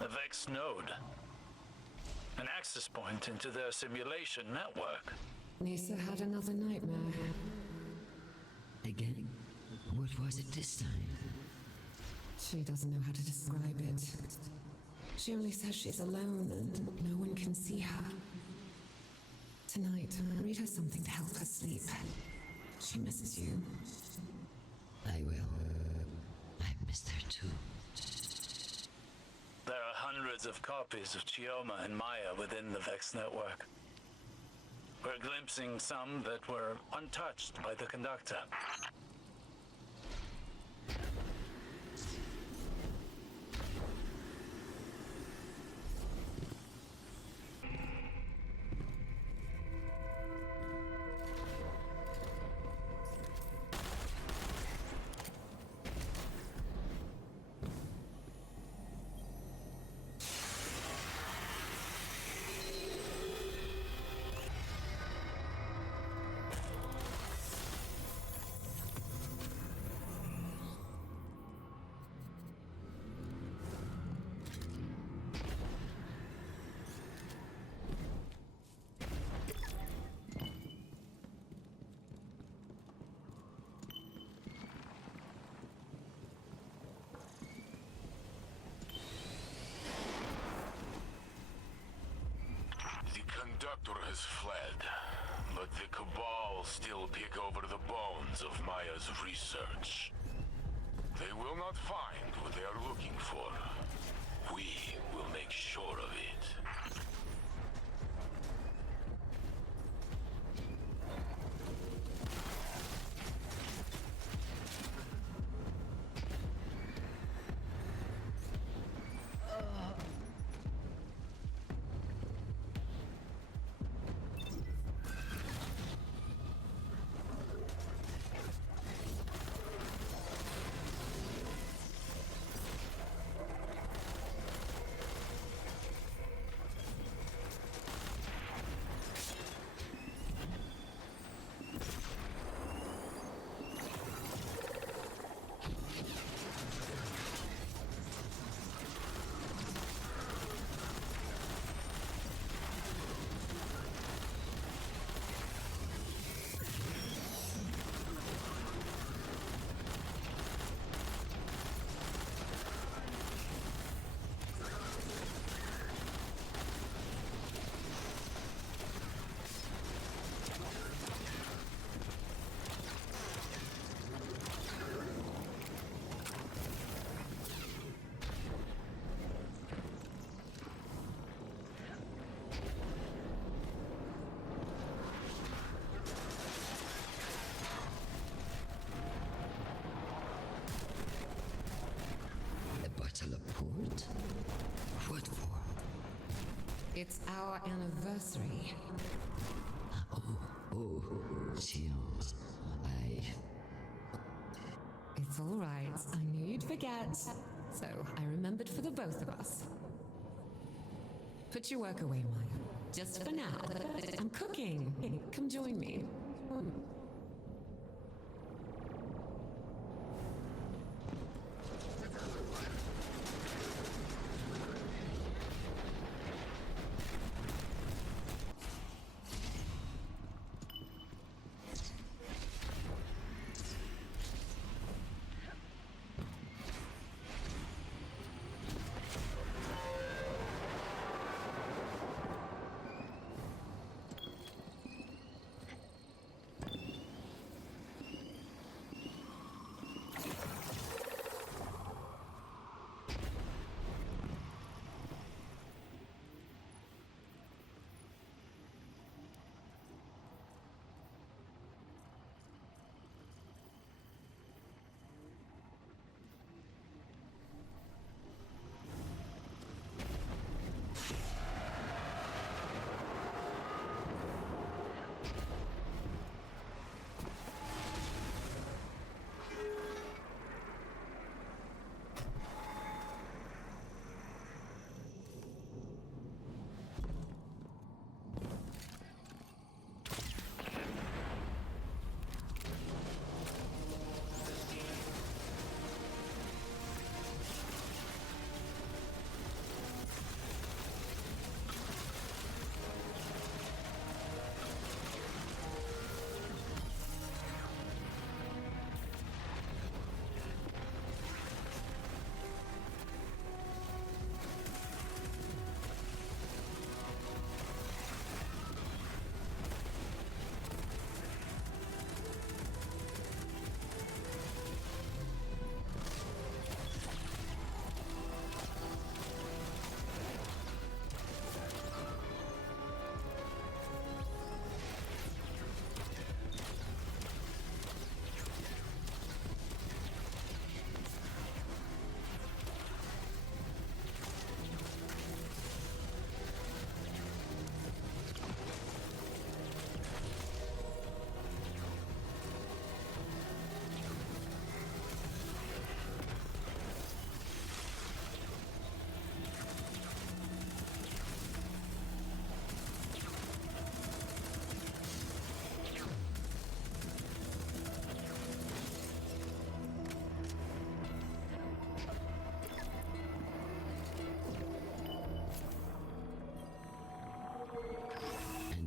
A Vex node. An access point into their simulation network. Nisa had another nightmare. Again? What was it this time? She doesn't know how to describe it. She only says she's alone and no one can see her. Tonight, read her something to help her sleep. She misses you. I will. I missed her too. There are hundreds of copies of Chioma and Maya within the Vex network. We're glimpsing some that were untouched by the Conductor. Conductor has fled, but the Cabal still pick over the bones of Maya's research. They will not find what they are looking for. We will make sure of it. It's our anniversary. Oh, Shion. It's all right. I knew you'd forget. So I remembered for the both of us. Put your work away, Maya. Just for now. I'm cooking. Come join me.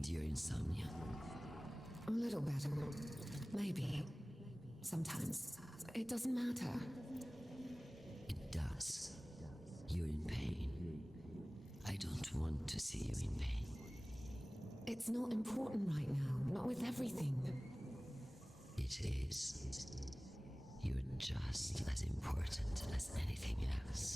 Your insomnia. A little better. Maybe. Sometimes. It doesn't matter. It does. You're in pain. I don't want to see you in pain. It's not important right now. Not with everything. It is. You're just as important as anything else.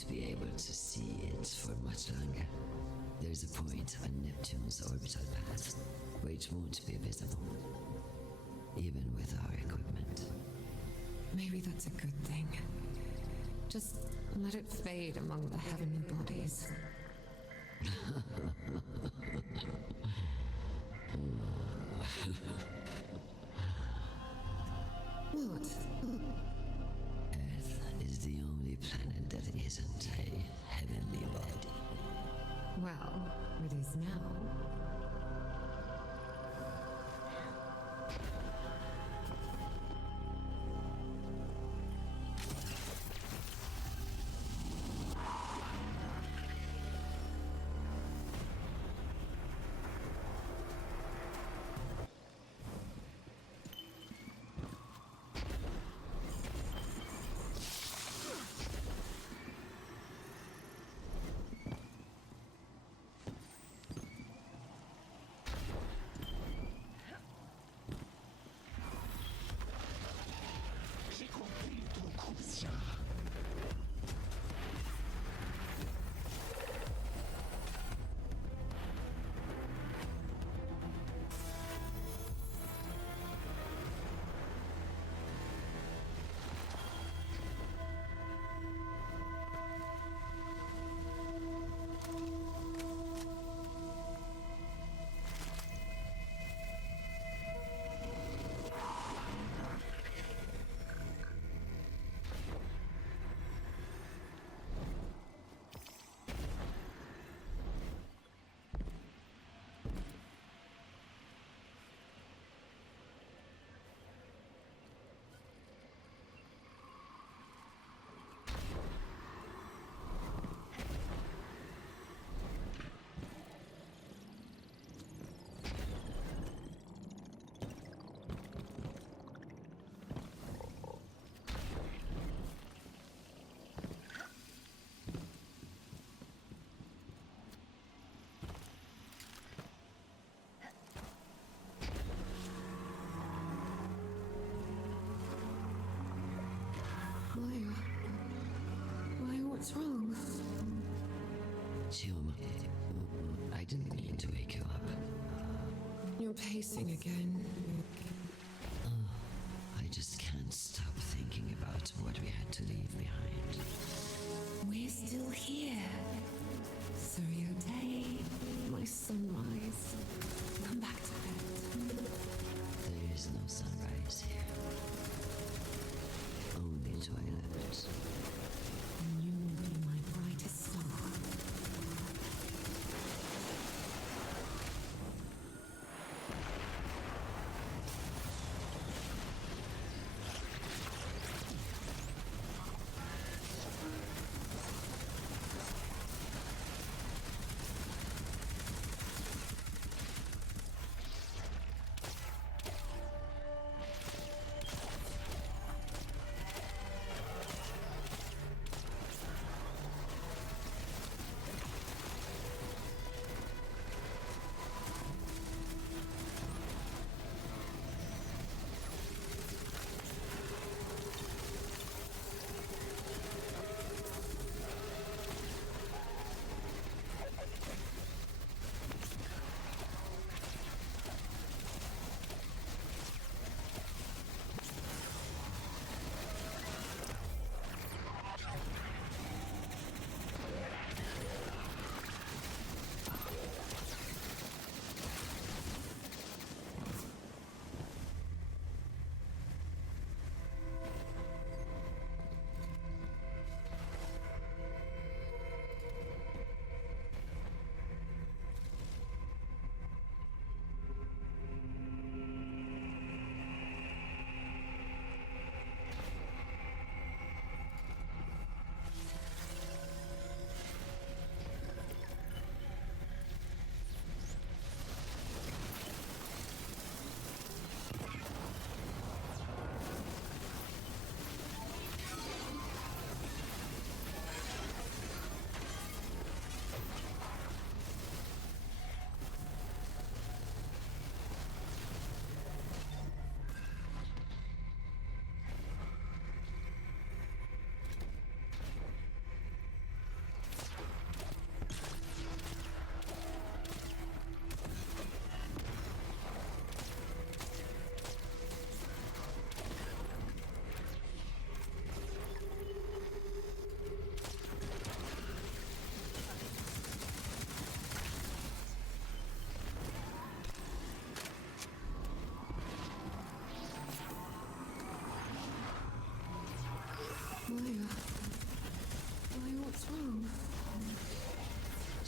won't be able to see it for much longer. There's a point on Neptune's orbital path where it won't be visible, even with our equipment. Maybe that's a good thing. Just let it fade among the heavenly bodies. What? Earth is the only planet that isn't a heavenly body. Well, it is now. What's wrong? Chioma, I didn't mean to wake you up. You're pacing again. I just can't stop thinking about what we had to leave behind. We're still here. Surya day, my sunrise. Come back to bed. There is no sunrise here. Only twilight. And you will be my brightest star.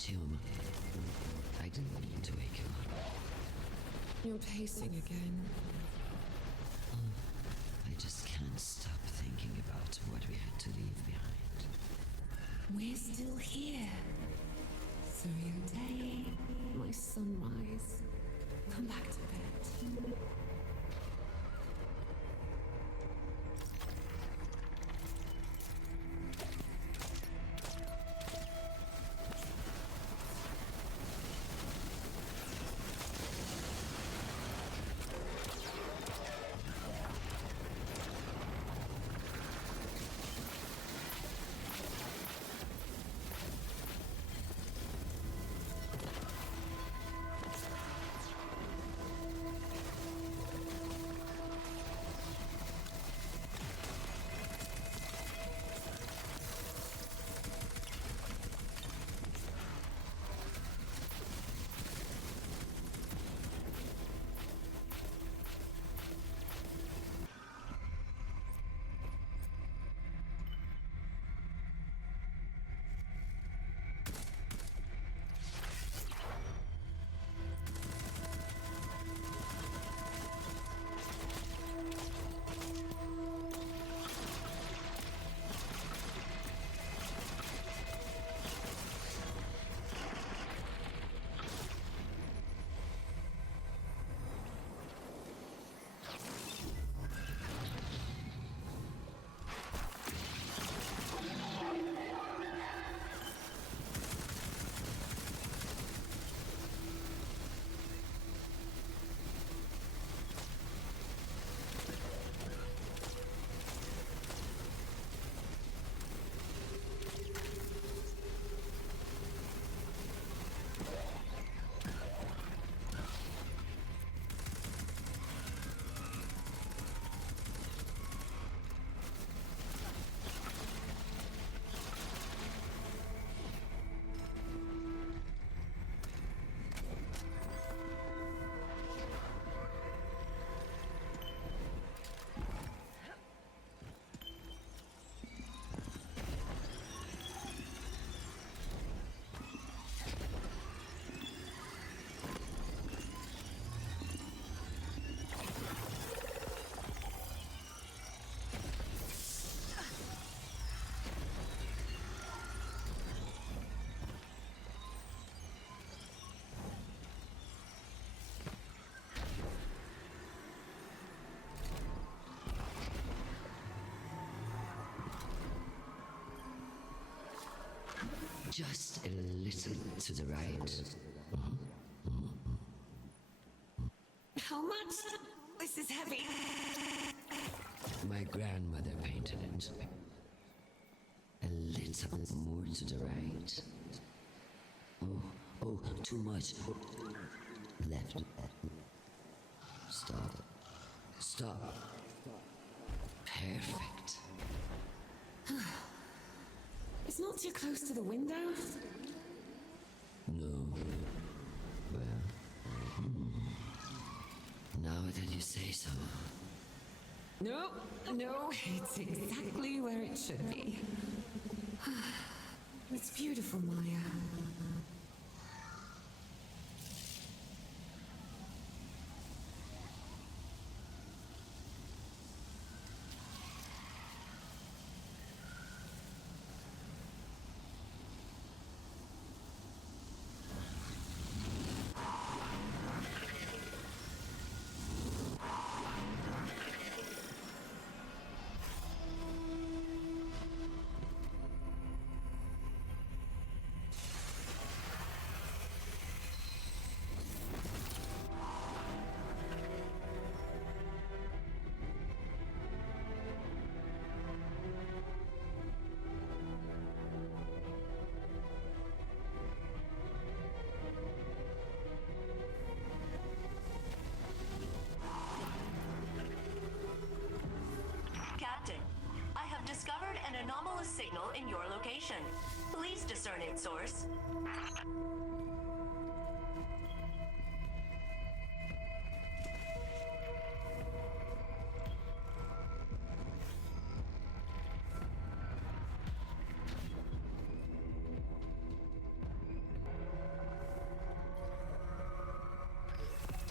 Chioma, I didn't mean to wake you up. You're pacing again. I just can't stop thinking about what we had to leave behind. We're still here. Through your day, my sunrise. Come back to bed. Just a little to the right. How much? This is heavy. My grandmother painted it. A little more to the right. Oh, too much. Left. Stop. Perfect. It's not too close to the window. No. Well, now that you say so. No, it's exactly where it should be. It's beautiful, Maya. Captain, I have discovered an anomalous signal in your location. Please discern its source.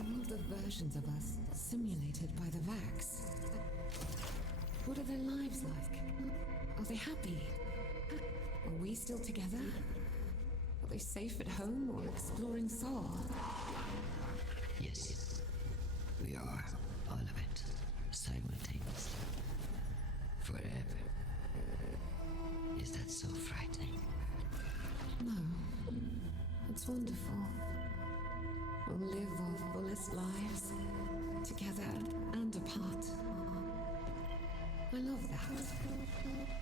All of the versions of us simulated by the Vax. What are their lives like? Are they happy? Are we still together? Are they safe at home or exploring Sol? Yes, we are all of it, simultaneously, forever. Is that so frightening? No, it's wonderful. We'll live our fullest lives, together and apart. I love that.